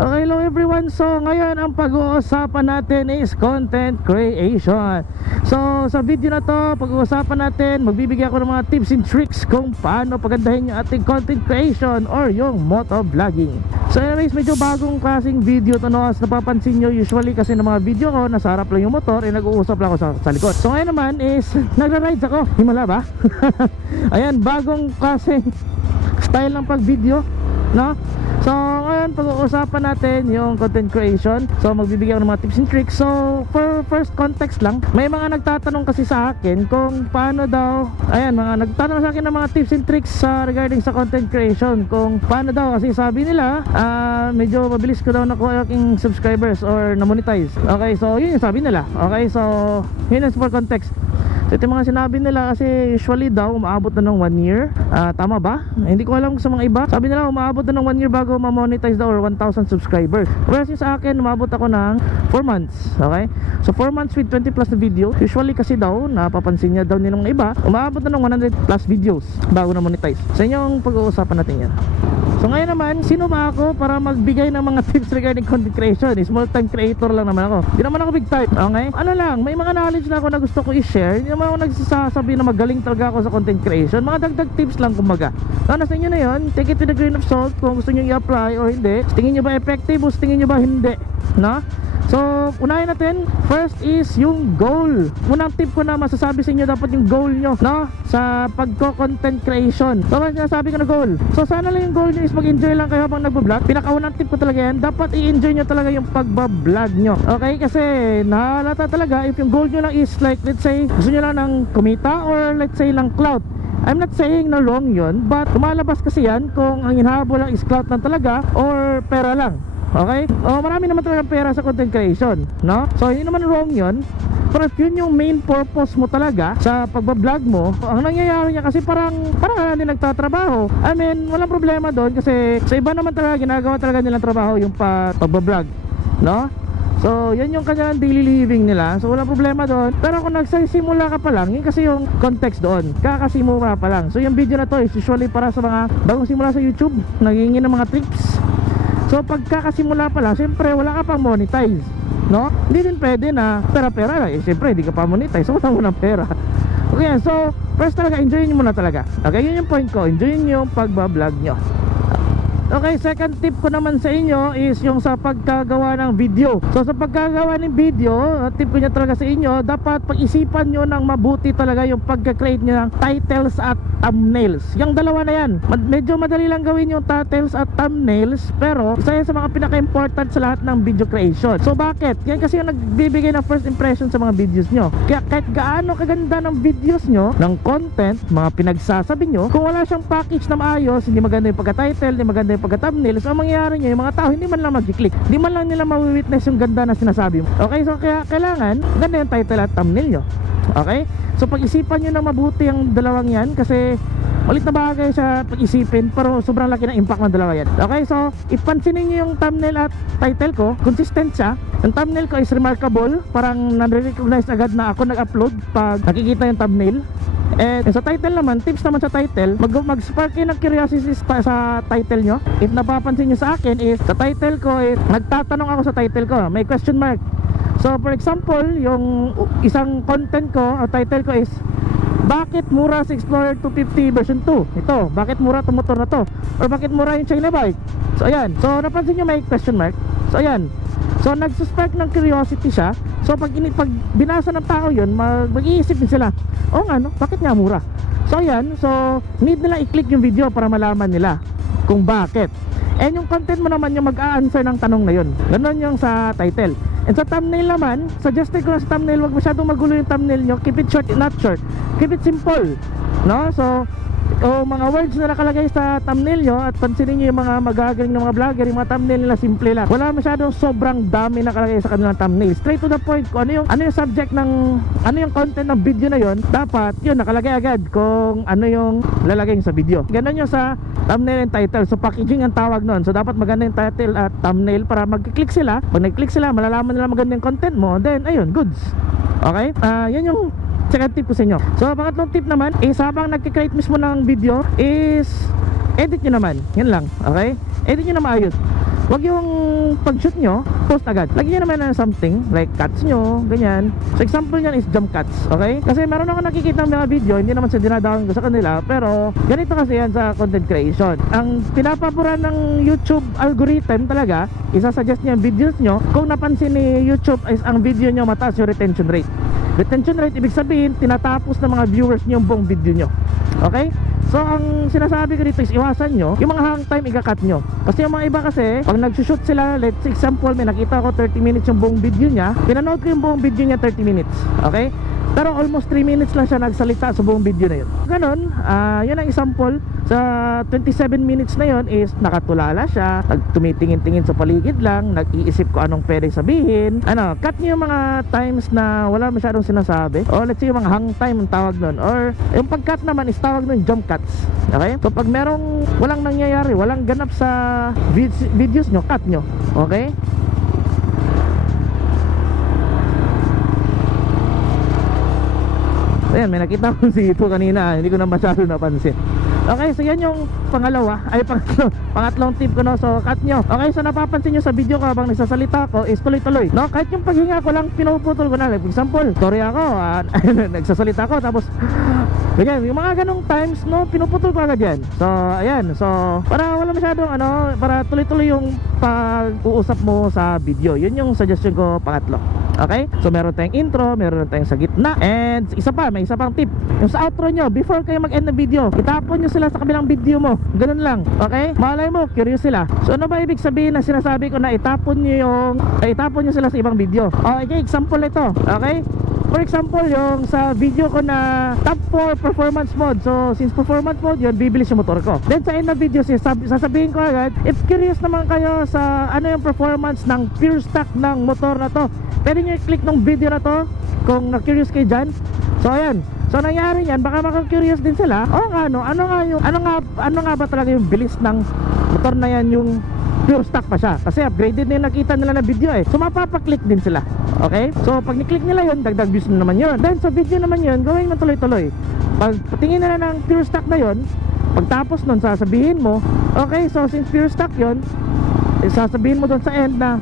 Okay, hello everyone. So ngayon ang pag-uusapan natin is content creation. So sa video na to, pag-uusapan natin, magbibigay ako ng mga tips and tricks kung paano pagandahin yung ating content creation or yung motovlogging. So anyways, medyo bagong klaseng video to, no? As napapansin nyo, usually kasi ng mga video ko, nasa harap lang yung motor, nag-uusap lang ako sa likod. So ngayon naman is nagra-rides ako. Himala ba? Ayan, bagong klaseng style ng pag-video, no? So ngayon pag-uusapan natin yung content creation. So magbibigay ako ng mga tips and tricks. So for first context lang, may mga nagtatanong kasi sa akin kung paano daw, ayan, mga nagtatanong sa akin ng mga tips and tricks regarding sa content creation, kung paano daw, kasi sabi nila medyo mabilis ko daw nakuha yung subscribers or na-monetize. Okay, so yun yung sabi nila. Okay, so yun yung for context. So ito yung mga sinabi nila, kasi usually daw umaabot na ng 1 year. Tama ba? Hindi ko alam sa mga iba. Sabi nila umaabot na ng 1 year bago ma-monetize daw or 1,000 subscribers. Whereas sa akin, umabot ako ng 4 months. Okay? So 4 months with 20 plus na video. Usually kasi daw, napapansin niya daw nilang iba, umaabot na ng 100 plus videos bago na monetize. So yun yung pag-uusapan natin yan. So ngayon naman, sino ba ako para magbigay ng mga tips regarding content creation? Small time creator lang naman ako. Hindi naman ako big time. Okay? Ano lang, may mga knowledge na ako na gusto ko i-share. Hindi naman ako nagsasabi na magaling talaga ako sa content creation. Mga dagdag tips lang kumbaga. So nasa inyo na yun, take it with a grain of salt kung gusto nyo i-apply or hindi. Tingin nyo ba effective o tingin nyo ba hindi, no? So, unahin natin, first is yung goal. Unang tip ko na masasabi sa inyo, dapat yung goal nyo, no? Sa pagko-content creation. So, sinasabi ko na goal. So, sana lang yung goal nyo is mag-enjoy lang kayo habang nagbablog. Pinakaunang tip ko talaga yan, dapat i-enjoy nyo talaga yung pagbablog nyo. Okay? Kasi, nahalata talaga, if yung goal nyo lang is like, let's say, gusto nyo lang ng kumita or let's say lang clout. I'm not saying na wrong yun, but lumalabas kasi yan kung ang hinahabol lang is clout lang talaga or pera lang. Okay? Marami naman talaga pera sa content creation, no? So, hindi naman wrong yun. Pero if yun yung main purpose mo talaga sa pagbablog mo, ang nangyayari niya kasi parang ka din nagtatrabaho. I mean, walang problema doon kasi sa iba naman talaga, ginagawa talaga nilang trabaho yung pagbablog, no? So, yan yung kanilang daily living nila. So, walang problema doon. Pero kung nagsisimula ka pa lang, yun kasi yung context doon. Kakasimula pa lang. So, yung video na to is usually para sa mga bagong simula sa YouTube, nagingin ng mga tricks. So pagkakasimula pa lang, siyempre wala ka pang monetize, no? Hindi din pwede na pera-pera. Siyempre hindi ka pa monetize, so wala mo ng pera. Okay, so first talaga, enjoyin nyo muna talaga. Okay, yun yung point ko, enjoyin nyo yung pagbablog nyo. Okay, second tip ko naman sa inyo is yung sa pagkagawa ng video. So sa pagkagawa ng video, tip ko niya talaga sa inyo, dapat pag-isipan nyo ng mabuti talaga yung pagka-create nyo ng titles at thumbnails. Yung dalawa na yan, medyo madali lang gawin yung titles at thumbnails, pero isa yan sa mga pinaka-important sa lahat ng video creation. So bakit? Yan kasi yung nagbibigay ng first impression sa mga videos nyo. Kaya kahit gaano kaganda ng videos nyo, ng content, mga pinagsasabi nyo, kung wala siyang package na maayos, hindi maganda yung pagka-title, hindi maganda yung pagka-thumbnails, ang mangyayari nyo, yung mga tao hindi man lang mag-click, hindi man lang nila ma-witness yung ganda na sinasabi mo. Okay, so kaya kailangan ganda yung title at thumbnail nyo. Okay, so pag-isipan nyo na mabuti ang dalawang yan, kasi malit na bagay sa pag-isipin pero sobrang laki ng impact ng dalawa yan. Okay, so ipansinin nyo yung thumbnail at title ko, consistent siya. Yung thumbnail ko is remarkable, parang nare-recognize agad na ako nag-upload pag nakikita yung thumbnail. And sa title naman, tips naman sa title, mag-spark kayo ng curiosity sa title nyo. If napapansin nyo sa akin is, sa title ko is, nagtatanong ako sa title ko, may question mark. So for example, yung isang content ko, title ko is, bakit mura sa Explorer 250 version 2? Ito, bakit mura itong motor na to? Or bakit mura yung China bike? So ayan, so napansin nyo may question mark. So ayan, so nag-spark ng curiosity siya. So pag binasa ng tao yun, mag-iisip din sila, oh nga no, bakit nga mura? So ayan, so need nila i-click yung video para malaman nila kung bakit. And yung content mo naman yung mag-a-answer ng tanong na yun. Ganon yung sa title. And sa thumbnail naman, suggested ko na sa thumbnail, wag masyadong magulo yung thumbnail nyo. Keep it short, not short. Keep it simple, no? So mga words na nakalagay sa thumbnail nyo, at pansinin nyo yung mga magagaling ng mga vlogger, yung mga thumbnail nila simple lang. Wala masyadong sobrang dami nakalagay sa kanilang thumbnail. Straight to the point, kung ano yung subject ng, ano yung content ng video na yon, dapat yun nakalagay agad kung ano yung lalagay sa video. Ganon yung sa thumbnail and title. So packaging ang tawag nun. So dapat maganda yung title at thumbnail para mag-click sila. Pag nag-click sila, malalaman nila maganda yung content mo, then ayun, goods. Okay? Yan yung second tip ko sa inyo. So pangatlong tip naman is, habang nagki-create mismo ng video is edit nyo naman. Yan lang. Okay? Edit nyo na maayos. wag yung pag-shoot nyo, post agad. Lagyan nyo naman ng something, like cuts nyo, ganyan. So example nyan is jump cuts, okay? Kasi meron ako nakikita ng mga video, hindi naman sa dinadaan ko sa kanila, pero ganito kasi yan sa content creation. Ang pinapabura ng YouTube algorithm talaga, isasuggest niya yung videos nyo kung napansin ni YouTube is ang video nyo mataas yung retention rate. Retention rate, ibig sabihin, tinatapos ng mga viewers nyo yung buong video nyo. Okay? So, ang sinasabi ko dito is iwasan nyo yung mga hang time ika-cut nyo. Kasi yung mga iba kasi, pag nagsushoot sila, let's say example, may nakita ko 30 minutes yung buong video niya, pinanood ko yung buong video niya 30 minutes. Okay? Pero almost 3 minutes lang siya nagsalita sa buong video na yun. Ganon, yun ang example. Sa 27 minutes na yun is nakatulala siya, tumitingin-tingin sa paligid lang, nag-iisip ko anong pwede sabihin. Cut niyo yung mga times na wala masyadong sinasabi. O let's say yung mga hang time ang tawag nun. Or yung pag-cut naman is tawag nun jump cuts. Okay? So pag merong walang nangyayari, walang ganap sa videos nyo, cut nyo. Okay? Ayan, may nakita ko si Ito kanina, hindi ko na masyado napansin. Okay, so yan yung pangatlong tip ko, no. So cut nyo. Okay, so napapansin nyo sa video ko habang nagsasalita ko is tuloy-tuloy, no. Kahit yung paghinga ko lang pinuputol ko na. Like, for example, story ako, nagsasalita ko tapos ganyan, yung mga ganong times, no, pinuputol ko agad yan. So ayan, so para wala masyadong para tuloy-tuloy yung pag-uusap mo sa video. Yun yung suggestion ko pangatlo. Okay? So meron tayong intro, meron tayong sa gitna, and may isa pang tip. Yung sa outro nyo, before kayo mag-end ng video, itapon nyo sila sa kabilang video mo. Ganun lang. Okay? Malay mo, curious sila. So ano ba ibig sabihin na sinasabi ko na itapon nyo sila sa ibang video? Okay, example ito. Okay? For example, yung sa video ko na top 4 performance mode. So since performance mode yun, bibilis yung motor ko. Then sa end ng video, sasabihin ko agad, if curious naman kayo sa ano yung performance ng pure stock ng motor na to, pwede nyo i-click ng video na to kung na-curious kayo dyan. So ayan, so nangyari yan, baka maka-curious din sila. Ano nga ba talaga yung bilis ng motor na yan, yung pure stock pa siya, kasi upgraded na yung nakita nila na video so mapapaklik din sila. Okay, so pag ni-click nila yun, dagdag views na naman yun. Then sa video naman yun, gawin mo tuloy-tuloy. Pag patingin nila ng pure stock na yun, pagtapos nun sasabihin mo, okay, so since pure stock yun, sasabihin mo dun sa end na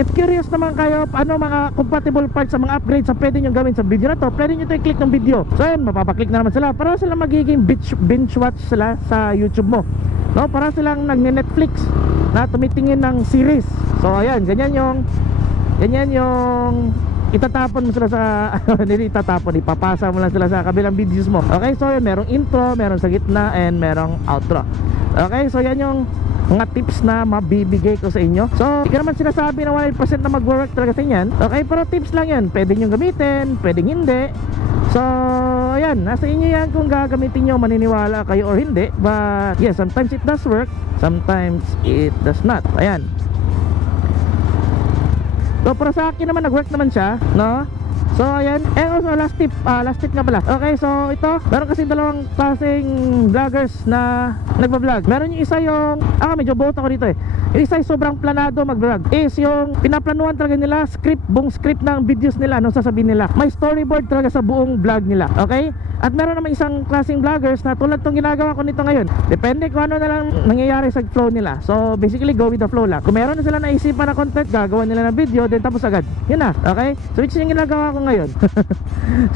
if curious naman kayo ano mga compatible parts sa mga upgrades sa pwede nyo gawin sa video na to, pwede nyo ito i-click ng video. So yun, mapapaklik na naman sila para sila magiging binge watch sila sa YouTube mo, no? Para silang nagne-Netflix na tumitingin ng series. So ayan, ganyan yung itatapon mo sila sa hindi itatapon, ipapasa mo lang sila sa kabilang videos mo. Okay, so yun, merong intro, meron sa gitna, and merong outro. Okay, so yan yung mga tips na mabibigay ko sa inyo. So, hindi ko naman sinasabi na 100% na mag-work talaga sa inyo. Okay, pero tips lang yan. Pwede nyo gamitin, pwedeng hindi. So, ayan, nasa inyo yan kung gagamitin nyo, maniniwala kayo or hindi. But, yes, sometimes it does work, sometimes it does not. Ayan. So, para sa akin naman, nag-work naman siya, no? So ayan, and also last tip nga pala. Okay, so ito, meron kasi dalawang klaseng vloggers na nagba-vlog. Meron yung isa yung medyo both ako dito yung isa yung sobrang planado mag-vlog, is yung pinaplanuhan talaga nila buong script ng videos nila, ano sasabihin nila, may storyboard talaga sa buong vlog nila. Okay? At meron naman isang klaseng vloggers na tulad tong ginagawa ko nito ngayon. Depende kung ano na lang nangyayari sa flow nila. So basically go with the flow lang. Kung meron na sila naisipan na content, gagawa nila ng video, then tapos agad. Yun na, okay? So which is yung ginagawa ko ngayon.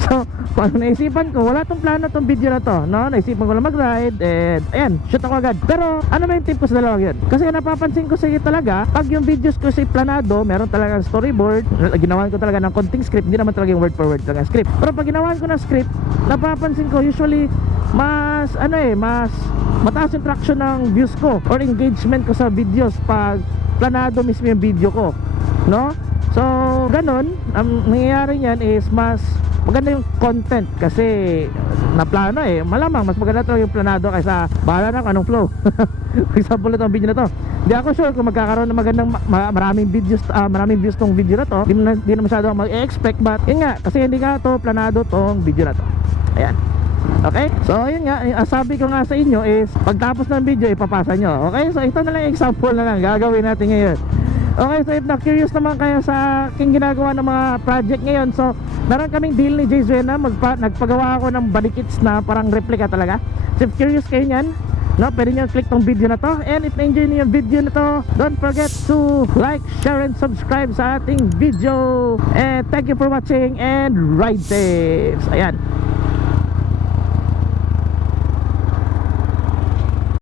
So kung naisipan ko, wala tong plano tong video na to, no? Naisipan ko lang mag-ride, and ayan, shoot ako agad. Pero ano ba yung tip ko sa dalawang yun? Kasi napapansin ko sige talaga, pag yung videos ko sa planado, meron talagang storyboard, ginawan ko talaga ng konting script, hindi naman talaga yung word for word talaga script. Pero pag ginawan ko ng script, napapansin ko usually mas mataas yung traction ng views ko or engagement ko sa videos pag planado mismo yung video ko, no? So ganon, ang nangyayari niyan is mas maganda yung content kasi naplano malamang mas maganda talaga yung planado kaysa bahala na kung anong flow. For example, itong video na to, hindi ako sure kung magkakaroon ng magandang maraming videos, maraming views tong video na to. Hindi na masyado mag-expect, but yun nga, kasi hindi nga to planado tong video na to. Ayan. Okay? So yun nga, sabi ko nga sa inyo is pagtapos ng video ipapasa nyo. Okay? So ito na lang example na lang gagawin natin ngayon. Okay, so if na-curious naman kayo sa aking ginagawa ng mga project ngayon, so meron kaming deal ni Jay Zuena, nagpagawa ako ng body kits na parang replica talaga. So if curious kayo nyan, no, pwede nyo click tong video na to. And if na-enjoy nyo yung video na to, don't forget to like, share, and subscribe sa ating video. And thank you for watching and ride tips. Ayan.